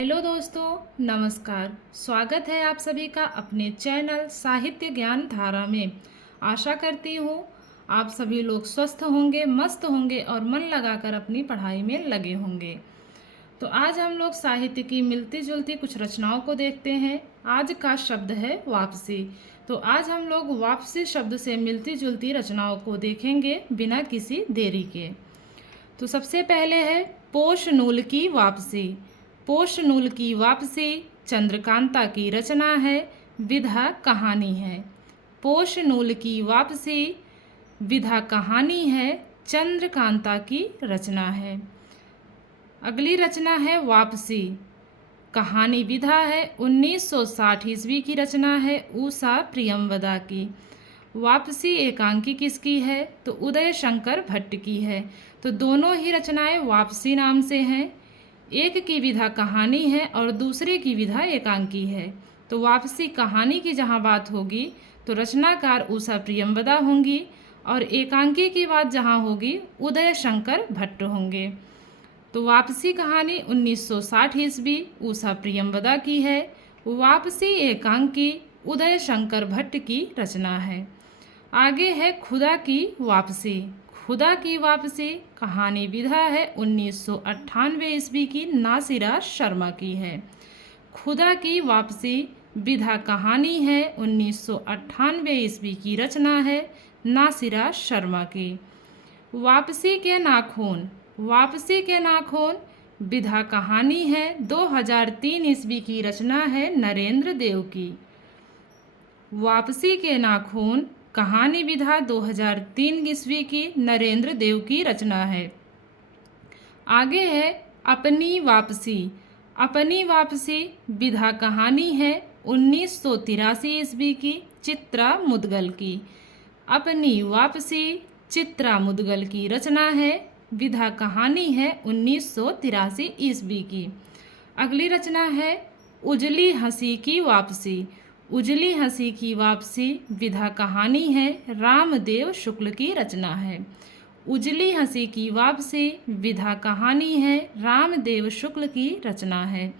Hello दोस्तों, नमस्कार। स्वागत है आप सभी का अपने चैनल साहित्य ज्ञान धारा में। आशा करती हूँ आप सभी लोग स्वस्थ होंगे, मस्त होंगे और मन लगाकर अपनी पढ़ाई में लगे होंगे। तो आज हम लोग साहित्य की मिलती जुलती कुछ रचनाओं को देखते हैं। आज का शब्द है वापसी। तो आज हम लोग वापसी शब्द से मिलती जुलती रचनाओं को देखेंगे बिना किसी देरी के। तो सबसे पहले है पोष नूल की वापसी। पोष नूल की वापसी चंद्रकांता की रचना है, विधा कहानी है। पोष नूल की वापसी विधा कहानी है, चंद्रकांता की रचना है। अगली रचना है वापसी। कहानी विधा है, 1960 ईस्वी की रचना है, उषा प्रियमवदा की। वापसी एकांकी किसकी है? तो उदय शंकर भट्ट की है। तो दोनों ही रचनाएं वापसी नाम से हैं। एक की विधा कहानी है और दूसरे की विधा एकांकी है। तो वापसी कहानी की जहाँ बात होगी तो रचनाकार उषा प्रियमवदा होंगी और एकांकी की बात जहाँ होगी उदय शंकर भट्ट होंगे। तो वापसी कहानी 1960 ईस्वी उषा प्रियमवदा की है। वापसी एकांकी उदय शंकर भट्ट की रचना है। आगे है खुदा की वापसी। खुदा की वापसी कहानी विधा है, 1998 ईस्वी की, नासिरा शर्मा की है। खुदा की वापसी विधा कहानी है, 1998 ईस्वी की रचना है, नासिरा शर्मा की। वापसी के नाखून। वापसी के नाखून विधा कहानी है, 2003 ईस्वी की रचना है, नरेंद्र देव की। वापसी के नाखून कहानी विधा 2003 ईस्वी की, नरेंद्र देव की रचना है। आगे है अपनी वापसी। अपनी वापसी विधा कहानी है, 1983 ईस्वी की, चित्रा मुदगल की। अपनी वापसी चित्रा मुदगल की रचना है। विधा कहानी है, 1983 ईस्वी की। अगली रचना है उजली हंसी की वापसी। उजली हंसी की वापसी विधा कहानी है, रामदेव शुक्ल की रचना है। उजली हंसी की वापसी विधा कहानी है, रामदेव शुक्ल की रचना है।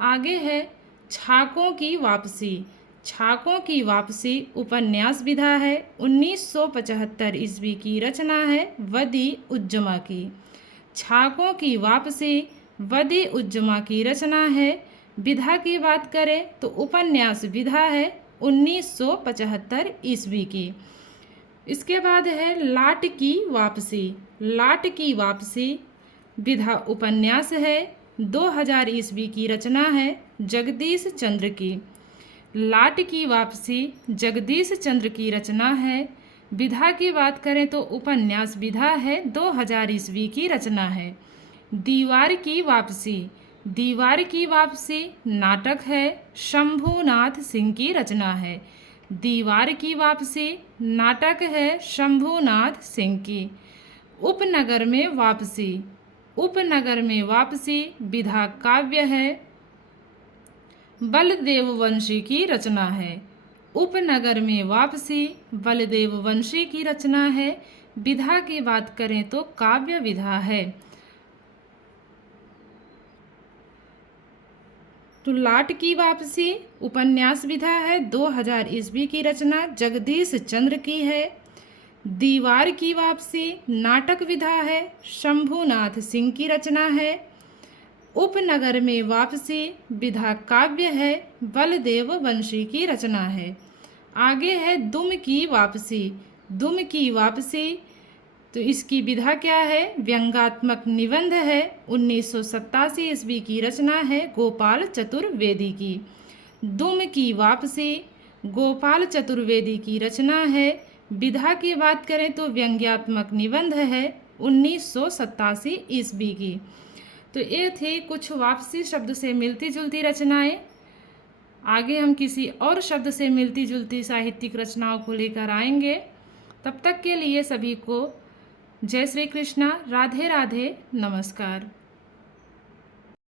आगे है छाकों की वापसी। छाकों की वापसी उपन्यास विधा है, 1975 ईस्वी की रचना है, वदी उज्जमा की। छाकों की वापसी वदी उज्जमा की रचना है। विधा की बात करें तो उपन्यास विधा है, 1975 ईस्वी की। इसके बाद है लाट की वापसी। लाट की वापसी विधा उपन्यास है, 2000 ईस्वी की रचना है, जगदीश चंद्र की। लाट की वापसी जगदीश चंद्र की रचना है। विधा की बात करें तो उपन्यास विधा है, 2000 ईस्वी की रचना है। दीवार की वापसी। दीवार की वापसी नाटक है, शंभूनाथ सिंह की रचना है। दीवार की वापसी नाटक है, शंभूनाथ सिंह की। उपनगर में वापसी। उपनगर में वापसी विधा काव्य है, बलदेव वंशी की रचना है। उपनगर में वापसी बलदेव वंशी की रचना है। विधा की बात करें तो काव्य विधा है। तो लाट की वापसी उपन्यास विधा है, 2000 ईस्वी की रचना, जगदीश चंद्र की है। दीवार की वापसी नाटक विधा है, शंभूनाथ सिंह की रचना है। उपनगर में वापसी विधा काव्य है, बलदेव वंशी की रचना है। आगे है दुम की वापसी। दुम की वापसी तो इसकी विधा क्या है? व्यंग्यात्मक निबंध है, 1987 ईस्वी की रचना है, गोपाल चतुर्वेदी की। दुम की वापसी गोपाल चतुर्वेदी की रचना है। विधा की बात करें तो व्यंग्यात्मक निबंध है, 1987 ईस्वी की। तो ये थी कुछ वापसी शब्द से मिलती जुलती रचनाएं। आगे हम किसी और शब्द से मिलती जुलती साहित्यिक रचनाओं को लेकर आएंगे। तब तक के लिए सभी को जय श्री कृष्णा, राधे राधे, नमस्कार।